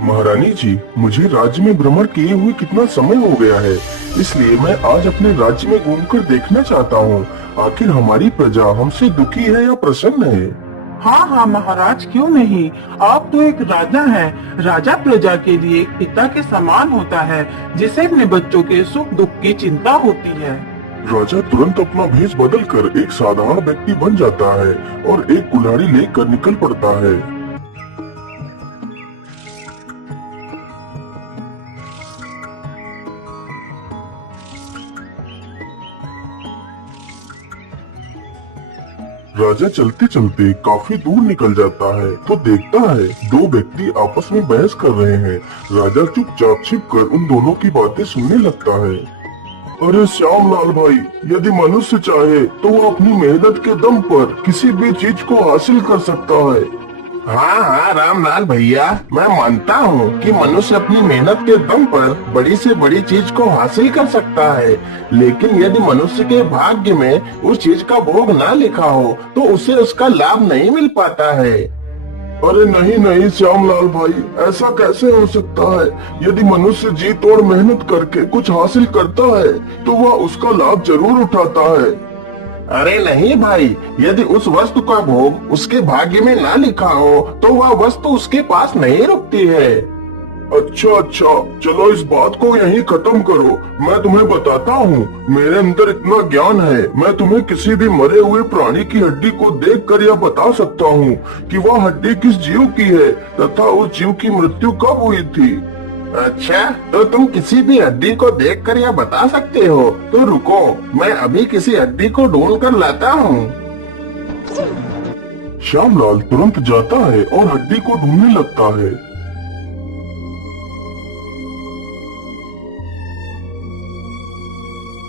महारानी जी, मुझे राज्य में भ्रमण किए हुए कितना समय हो गया है, इसलिए मैं आज अपने राज्य में घूमकर देखना चाहता हूँ। आखिर हमारी प्रजा हमसे दुखी है या प्रसन्न है? हाँ हाँ महाराज, क्यों नहीं। आप तो एक राजा हैं। राजा प्रजा के लिए एक पिता के समान होता है, जिसे अपने बच्चों के सुख दुख की चिंता होती है। राजा तुरंत अपना भेष बदलकर एक साधारण व्यक्ति बन जाता है और एक कुल्हाड़ी लेकर निकल पड़ता है। राजा चलते चलते काफी दूर निकल जाता है तो देखता है दो व्यक्ति आपस में बहस कर रहे हैं। राजा चुपचाप छिपकर उन दोनों की बातें सुनने लगता है। अरे श्यामलाल भाई, यदि मनुष्य चाहे तो वो अपनी मेहनत के दम पर किसी भी चीज को हासिल कर सकता है। हाँ हाँ रामलाल भैया, मैं मानता हूँ कि मनुष्य अपनी मेहनत के दम पर बड़ी से बड़ी चीज को हासिल कर सकता है, लेकिन यदि मनुष्य के भाग्य में उस चीज का भोग ना लिखा हो तो उसे उसका लाभ नहीं मिल पाता है। अरे नहीं नहीं श्यामलाल भाई, ऐसा कैसे हो सकता है? यदि मनुष्य जी तोड़ मेहनत करके कुछ हासिल करता है तो वह उसका लाभ जरूर उठाता है। अरे नहीं भाई, यदि उस वस्तु का भोग उसके भाग्य में ना लिखा हो तो वह वस्तु उसके पास नहीं रुकती है। अच्छा अच्छा, चलो इस बात को यहीं खत्म करो। मैं तुम्हें बताता हूँ, मेरे अंदर इतना ज्ञान है, मैं तुम्हें किसी भी मरे हुए प्राणी की हड्डी को देखकर यह बता सकता हूँ कि वह हड्डी किस जीव की है तथा उस जीव की मृत्यु कब हुई थी। अच्छा, तो तुम किसी भी हड्डी को देखकर यह बता सकते हो? तो रुको, मैं अभी किसी हड्डी को ढूंढ कर लाता हूँ। श्यामलाल तुरंत जाता है और हड्डी को ढूंढने लगता है।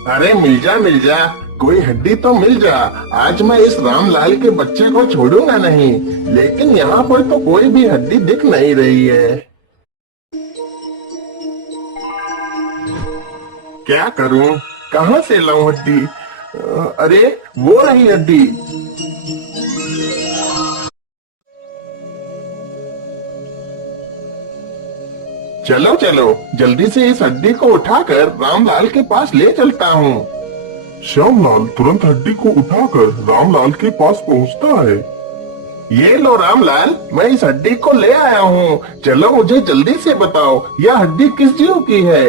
अरे मिल जा, कोई हड्डी तो मिल जा। आज मैं इस रामलाल के बच्चे को छोड़ूंगा नहीं। लेकिन यहाँ पर तो कोई भी हड्डी दिख नहीं रही है। क्या करूं? कहाँ से लाऊं हड्डी? अरे वो रही हड्डी। चलो चलो, जल्दी से इस हड्डी को उठाकर रामलाल के पास ले चलता हूँ। श्यामलाल तुरंत हड्डी को उठाकर रामलाल के पास पहुँचता है। ये लो रामलाल, मैं इस हड्डी को ले आया हूँ। चलो मुझे जल्दी से बताओ, यह हड्डी किस जीव की है?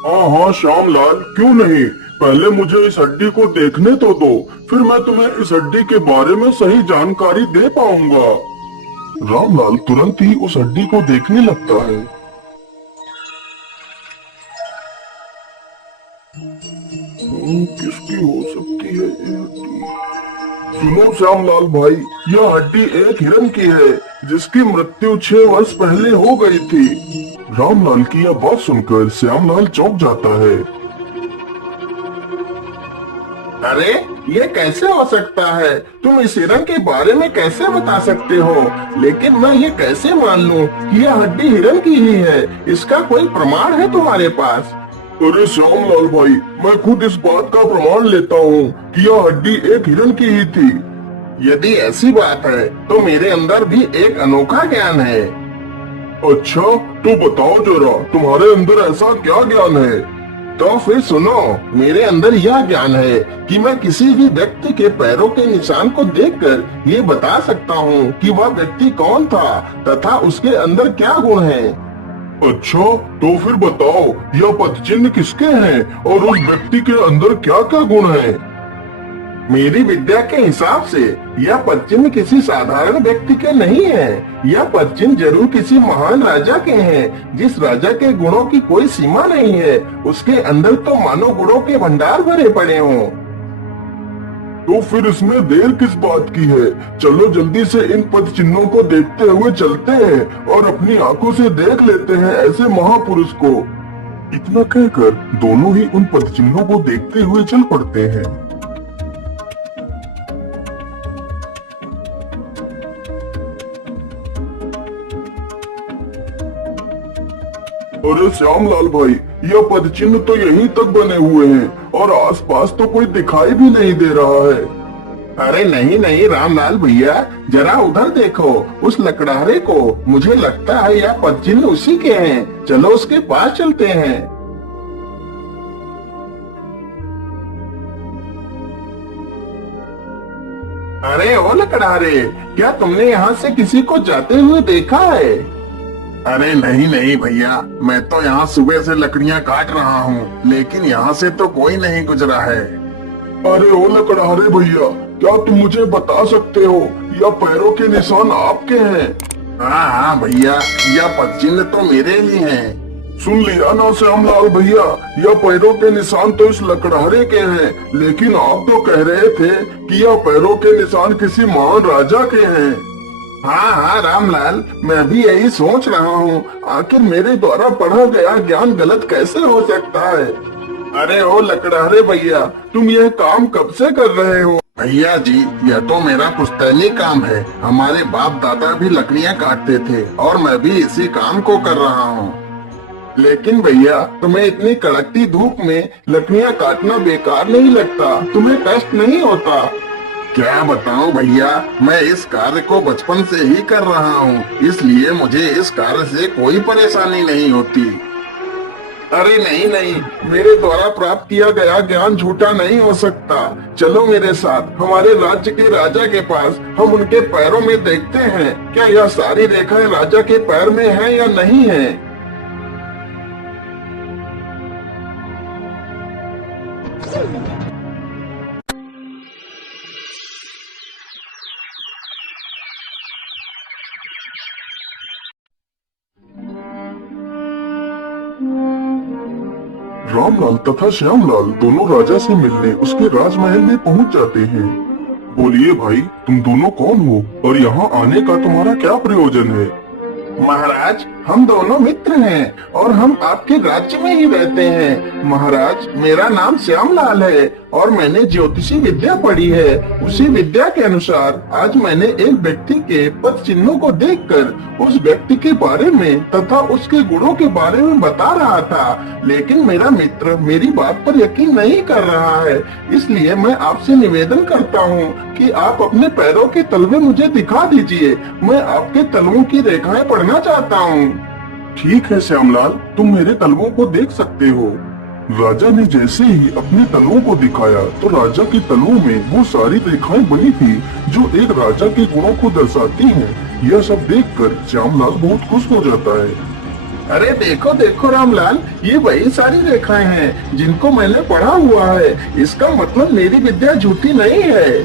हाँ हाँ श्यामलाल, क्यों नहीं। पहले मुझे इस हड्डी को देखने तो दो, फिर मैं तुम्हें इस हड्डी के बारे में सही जानकारी दे पाऊंगा। रामलाल तुरंत ही उस हड्डी को देखने लगता है। किसकी हो सकती है ये हड्डी? सुनो श्यामलाल भाई, यह हड्डी एक हिरन की है जिसकी मृत्यु 6 वर्ष पहले हो गई थी। रामलाल की यह बात सुनकर श्यामलाल चौंक जाता है। अरे ये कैसे हो सकता है? तुम इस हिरन के बारे में कैसे बता सकते हो? लेकिन मैं ये कैसे मान लूं कि यह हड्डी हिरन की ही है? इसका कोई प्रमाण है तुम्हारे पास? अरे श्यामलाल भाई, मैं खुद इस बात का प्रमाण लेता हूँ कि यह हड्डी एक हिरन की ही थी। यदि ऐसी बात है तो मेरे अंदर भी एक अनोखा ज्ञान है। अच्छा, तो बताओ जरा, तुम्हारे अंदर ऐसा क्या ज्ञान है? तो फिर सुनो, मेरे अंदर यह ज्ञान है कि मैं किसी भी व्यक्ति के पैरों के निशान को देखकर ये बता सकता हूँ कि वह व्यक्ति कौन था तथा उसके अंदर क्या गुण हैं। अच्छा, तो फिर बताओ, यह पदचिन्ह किसके हैं और उस व्यक्ति के अंदर क्या क्या गुण हैं? मेरी विद्या के हिसाब से यह पदचिन्ह किसी साधारण व्यक्ति के नहीं है। यह पदचिन्ह जरूर किसी महान राजा के हैं, जिस राजा के गुणों की कोई सीमा नहीं है। उसके अंदर तो मानव गुणों के भंडार भरे पड़े हों। तो फिर इसमें देर किस बात की है? चलो जल्दी से इन पद चिन्हों को देखते हुए चलते हैं और अपनी आंखों से देख लेते हैं ऐसे महापुरुष को। इतना कहकर दोनों ही उन पद चिन्हों को देखते हुए चल पड़ते हैं। अरे श्यामलाल भाई, यह पद चिन्ह तो यहीं तक बने हुए हैं और आसपास तो कोई दिखाई भी नहीं दे रहा है। अरे नहीं नहीं रामलाल भैया, जरा उधर देखो, उस लकड़हारे को। मुझे लगता है यह पद चिन्ह उसी के हैं। चलो उसके पास चलते हैं। अरे ओ लकड़हारे, क्या तुमने यहाँ से किसी को जाते हुए देखा है? अरे नहीं नहीं भैया, मैं तो यहाँ सुबह से लकड़ियाँ काट रहा हूँ, लेकिन यहाँ से तो कोई नहीं गुजरा है। अरे ओ लकड़हारे भैया, क्या तुम मुझे बता सकते हो या पैरों के निशान आपके हैं? हाँ हाँ भैया, यह पद चिन्ह तो मेरे ही हैं। सुन लिया ना श्यामलाल भैया, यह पैरों के निशान तो इस लकड़हारे के हैं, लेकिन आप तो कह रहे थे कि यह पैरों के निशान किसी महान राजा के हैं। हाँ हाँ रामलाल, मैं भी यही सोच रहा हूँ। आखिर मेरे द्वारा पढ़ा गया ज्ञान गलत कैसे हो सकता है? अरे ओ लकड़हारे भैया, तुम यह काम कब से कर रहे हो? भैया जी, यह तो मेरा पुश्तैनी काम है। हमारे बाप दादा भी लकड़ियाँ काटते थे और मैं भी इसी काम को कर रहा हूँ। लेकिन भैया, तुम्हें इतनी कड़कती धूप में लकड़ियाँ काटना बेकार नहीं लगता? तुम्हें कष्ट नहीं होता? क्या बताऊं भैया, मैं इस कार्य को बचपन से ही कर रहा हूँ, इसलिए मुझे इस कार्य से कोई परेशानी नहीं होती। अरे नहीं नहीं, मेरे द्वारा प्राप्त किया गया ज्ञान झूठा नहीं हो सकता। चलो मेरे साथ हमारे राज्य के राजा के पास, हम उनके पैरों में देखते हैं क्या यह सारी रेखाएं राजा के पैर में है या नहीं है। रामलाल तथा श्यामलाल दोनों राजा से मिलने उसके राजमहल में पहुंच जाते हैं। बोलिए भाई, तुम दोनों कौन हो और यहाँ आने का तुम्हारा क्या प्रयोजन है? महाराज, हम दोनों मित्र हैं और हम आपके राज्य में ही रहते हैं। महाराज, मेरा नाम श्यामलाल है और मैंने ज्योतिषी विद्या पढ़ी है। उसी विद्या के अनुसार आज मैंने एक व्यक्ति के पद चिन्हों को देखकर उस व्यक्ति के बारे में तथा उसके गुणों के बारे में बता रहा था, लेकिन मेरा मित्र मेरी बात पर यकीन नहीं कर रहा है। इसलिए मैं आपसे निवेदन करता हूँ कि आप अपने पैरों के तलवे मुझे दिखा दीजिए। मैं आपके तलवों की रेखाएं पढ़ना चाहता हूँ। ठीक है श्यामलाल, तुम मेरे तलवों को देख सकते हो। राजा ने जैसे ही अपने तलवों को दिखाया तो राजा के तलवों में वो सारी रेखाएं बनी थी जो एक राजा के गुणों को दर्शाती हैं। यह सब देखकर श्यामलाल बहुत खुश हो जाता है। अरे देखो देखो रामलाल, ये वही सारी रेखाएं हैं जिनको मैंने पढ़ा हुआ है। इसका मतलब मेरी विद्या झूठी नहीं है।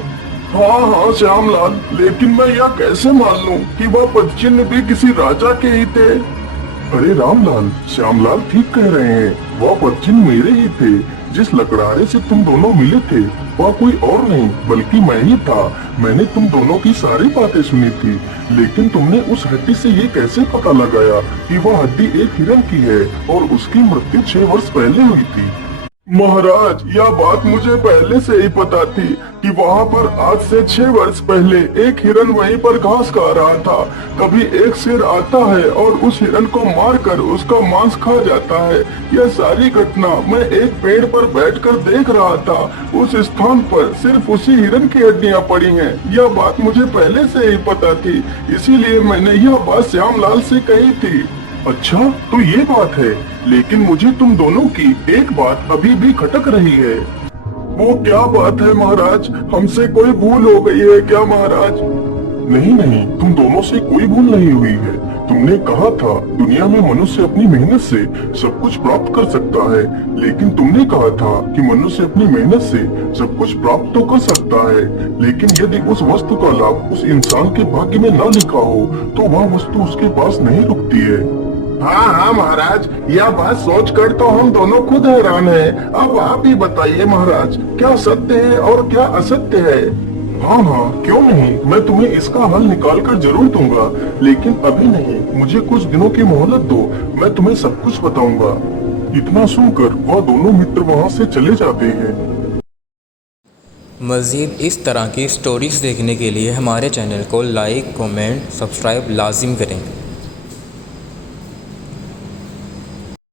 हाँ हाँ श्यामलाल, लेकिन मैं यह कैसे मान लूं कि वह पद चिन्ह भी किसी राजा के ही थे? अरे रामलाल, श्यामलाल ठीक कह रहे हैं, वह पद चिन्ह मेरे ही थे। जिस लकड़हारे से तुम दोनों मिले थे वह कोई और नहीं बल्कि मैं ही था। मैंने तुम दोनों की सारी बातें सुनी थी, लेकिन तुमने उस हड्डी से ये कैसे पता लगाया कि वह हड्डी एक हिरण की है और उसकी मृत्यु 6 वर्ष पहले हुई थी? महाराज, यह बात मुझे पहले से ही पता थी कि वहाँ पर आज से 6 वर्ष पहले एक हिरन वहीं पर घास खा रहा था। कभी एक शेर आता है और उस हिरन को मारकर उसका मांस खा जाता है। यह सारी घटना मैं एक पेड़ पर बैठकर देख रहा था। उस स्थान पर सिर्फ उसी हिरन की हड्डियाँ पड़ी हैं। यह बात मुझे पहले से ही पता थी, इसीलिए मैंने यह बात श्यामलाल से कही थी। अच्छा, तो ये बात है, लेकिन मुझे तुम दोनों की एक बात अभी भी खटक रही है। वो क्या बात है महाराज? हमसे कोई भूल हो गई है क्या महाराज? नहीं नहीं, तुम दोनों से कोई भूल नहीं हुई है। तुमने कहा था दुनिया में मनुष्य अपनी मेहनत से सब कुछ प्राप्त कर सकता है, लेकिन तुमने कहा था कि मनुष्य अपनी मेहनत से सब कुछ प्राप्त तो कर सकता है, लेकिन यदि उस वस्तु का लाभ उस इंसान के भाग्य में न लिखा हो तो वह वस्तु उसके पास नहीं रुकती है। हाँ हाँ महाराज, यह बात सोचकर तो हम दोनों खुद हैरान हैं। अब आप ही बताइए महाराज, क्या सत्य है और क्या असत्य है? हाँ हाँ, क्यों नहीं, मैं तुम्हें इसका हल निकाल कर जरूर दूंगा, लेकिन अभी नहीं, मुझे कुछ दिनों की मोहलत दो, मैं तुम्हें सब कुछ बताऊंगा। इतना सुनकर वह दोनों मित्र वहाँ से चले जाते हैं। मज़ीद इस तरह की स्टोरीज देखने के लिए हमारे चैनल को लाइक, कमेंट, सब्सक्राइब लाजिम करें।